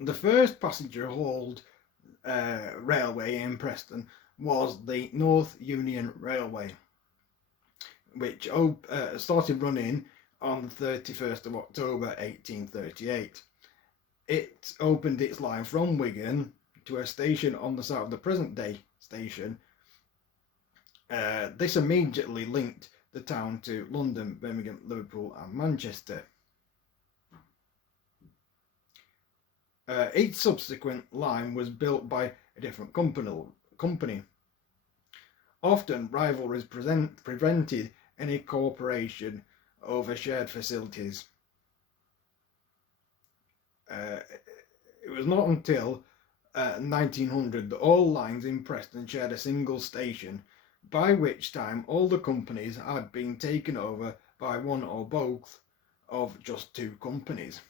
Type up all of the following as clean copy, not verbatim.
The first passenger-hauled railway in Preston was the North Union Railway, which started running on the 31st of October 1838. It opened its line from Wigan to a station on the site of the present-day station. This immediately linked the town to London, Birmingham, Liverpool and Manchester. Each subsequent line was built by a different company. Often rivalries prevented any cooperation over shared facilities. It was not until 1900 that all lines in Preston shared a single station, by which time all the companies had been taken over by one or both of just two companies.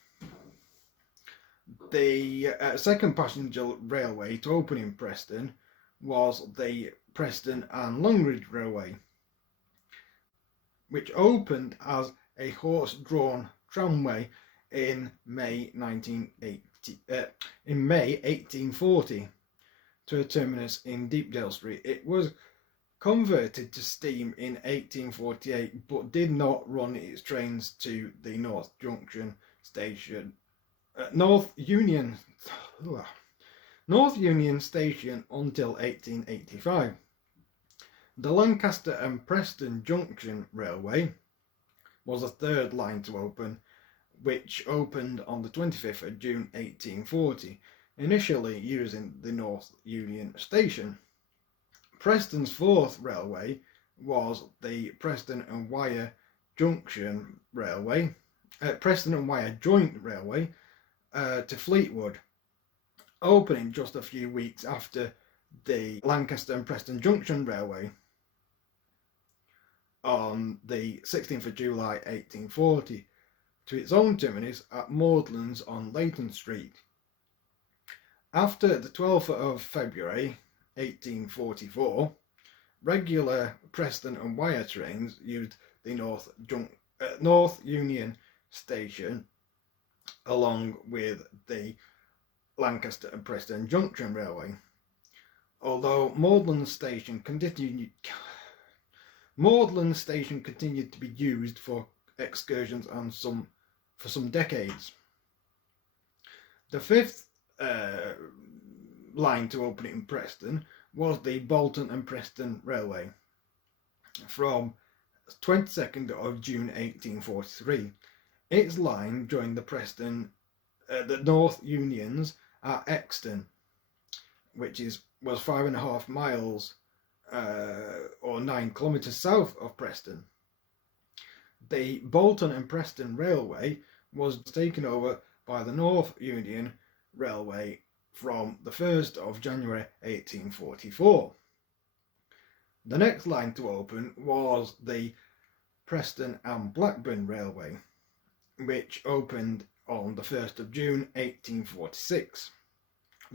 The second passenger railway to open in Preston was the Preston and Lungridge Railway, which opened as a horse-drawn tramway in May 1840 to a terminus in Deepdale Street. It was converted to steam in 1848, but did not run its trains to the North Junction station. North Union Station until 1885. The Lancaster and Preston Junction Railway was a third line to open, which opened on the 25th of June 1840, initially using the North Union Station. Preston's fourth railway was the Preston and Wyre Junction Railway, Preston and Wyre Joint Railway to Fleetwood, opening just a few weeks after the Lancaster and Preston Junction Railway on the 16th of July 1840 to its own terminus at Maudlands on Leighton Street. After the 12th of February 1844, regular Preston and Wyre trains used the North Union Station along with the Lancaster and Preston Junction Railway. Although Maudlands Station continued to be used for excursions and for some decades. The fifth line to open in Preston was the Bolton and Preston Railway from 22nd of June 1843. Its line joined the North Unions at Exton, which was 5.5 miles or 9 kilometres south of Preston. The Bolton and Preston Railway was taken over by the North Union Railway from the 1st of January 1844. The next line to open was the Preston and Blackburn Railway, which opened on the 1st of June 1846,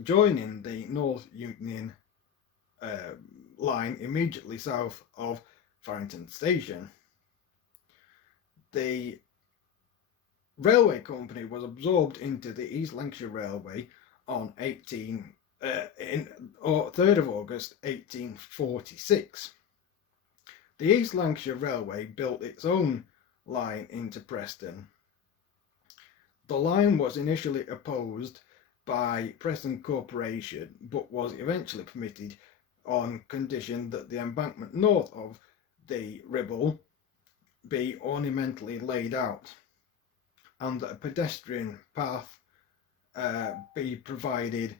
joining the North Union line immediately south of Farrington Station. The railway company was absorbed into the East Lancashire Railway on 3rd of August 1846. The East Lancashire Railway built its own line into Preston. The line was initially opposed by Preston Corporation, but was eventually permitted on condition that the embankment north of the Ribble be ornamentally laid out and that a pedestrian path be provided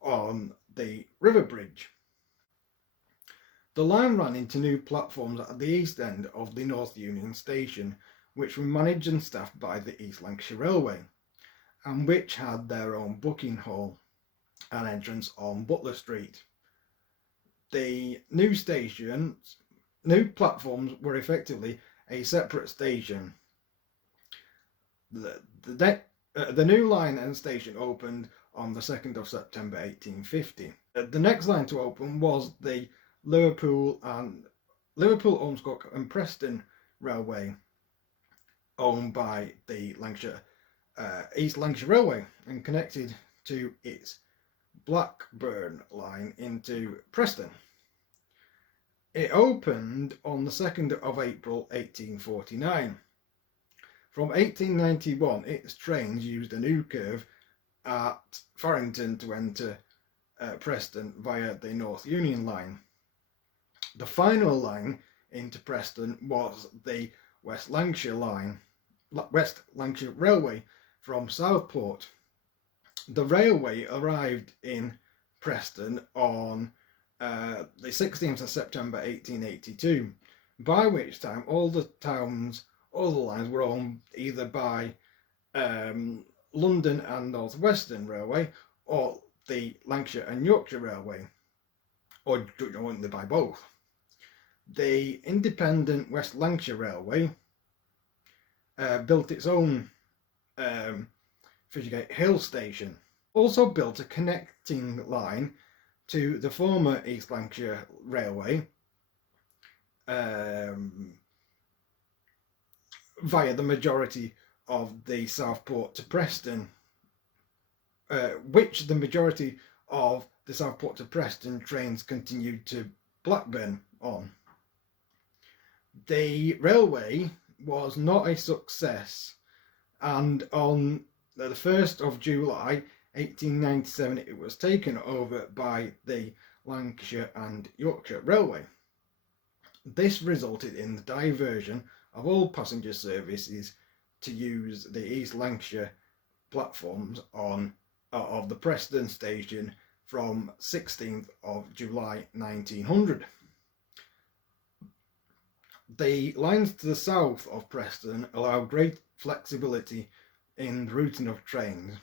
on the river bridge. The line ran into new platforms at the east end of the North Union Station, which were managed and staffed by the East Lancashire Railway, and which had their own booking hall and entrance on Butler Street. The new platforms were effectively a separate station. The new line and station opened on the 2nd of September 1850. The next line to open was the Liverpool, Ormskirk and Preston Railway, owned by the East Lancashire Railway and connected to its Blackburn line into Preston. It opened on the 2nd of April 1849. From 1891, its trains used a new curve at Farrington to enter Preston via the North Union Line. The final line into Preston was the West Lancashire Railway from Southport. The railway arrived in Preston on the 16th of September 1882, by which time all the lines were owned either by London and North Western Railway or the Lancashire and Yorkshire Railway, or jointly by both. The independent West Lancashire Railway built its own Fishergate Hill station, also built a connecting line to the former East Lancashire Railway via the majority of the Southport to Preston, which the majority of the Southport to Preston trains continued to Blackburn on. The railway was not a success, and on the 1st of July 1897 it was taken over by the Lancashire and Yorkshire Railway. This resulted in the diversion of all passenger services to use the East Lancashire platforms of the Preston station from 16th of July 1900. The lines to the south of Preston allow great flexibility in the routing of trains.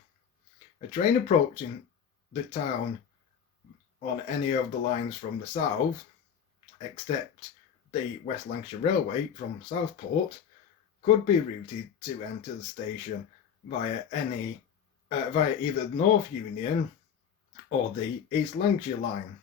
A train approaching the town on any of the lines from the south, except the West Lancashire Railway from Southport, could be routed to enter the station via either the North Union or the East Lancashire line.